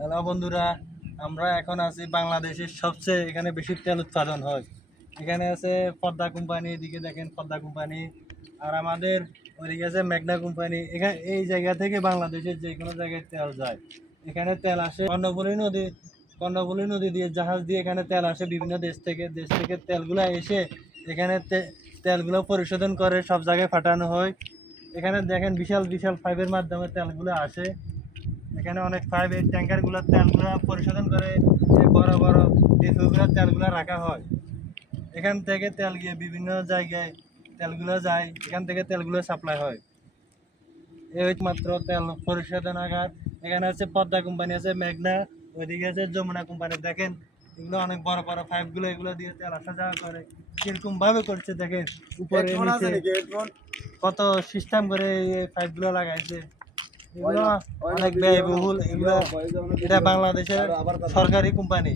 Hello বন্ধুরা, আমরা এখন আছি বাংলাদেশের সবচেয়ে এখানে বেশি তেল উৎপাদন হয়। এখানে আছে পদ্মা কোম্পানি, এদিকে দেখেন পদ্মা কোম্পানি, আর আমাদের ওইদিকে আছে মেঘনা কোম্পানি। এখানে এই জায়গা থেকে বাংলাদেশের যে কোনো জায়গায় তেল যায়। এখানে তেল আসে কর্ণফুলী নদী দিয়ে, জাহাজ দিয়ে এখানে তেল আসে বিভিন্ন দেশ থেকে তেলগুলো এসে এখানে তেলগুলো পরিশোধন করে সব জায়গায় পাঠানো হয়। এখানে দেখেন বিশাল বিশাল পাইপের মাধ্যমে তেলগুলো আসে। এখানে অনেক পাইপ, এই ট্যাঙ্কারগুলো তেলগুলো পরিশোধন করে এই বড় বড় ডিপোগুলো তেলগুলো রাখা হয়। এখান থেকে তেল গিয়ে বিভিন্ন জায়গায় তেলগুলো যায়, এখান থেকে তেলগুলো সাপ্লাই হয়। এই মাত্র তেল পরিশোধনাগার। এখানে আছে পদ্মা কোম্পানি, আছে মেঘনা, ওইদিকে আছে যমুনা কোম্পানি। দেখেন এগুলো অনেক বড় বড় পাইপগুলো, এগুলো দিয়ে তেল আসা যাওয়া করে। কিরকম ভাবে করছে দেখেন, উপরে নিচে কত সিস্টেম করে এই পাইপগুলো লাগাইছে। এগুলো অনেক ব্যয়বহুল। এটা বাংলাদেশের সরকারি কোম্পানি।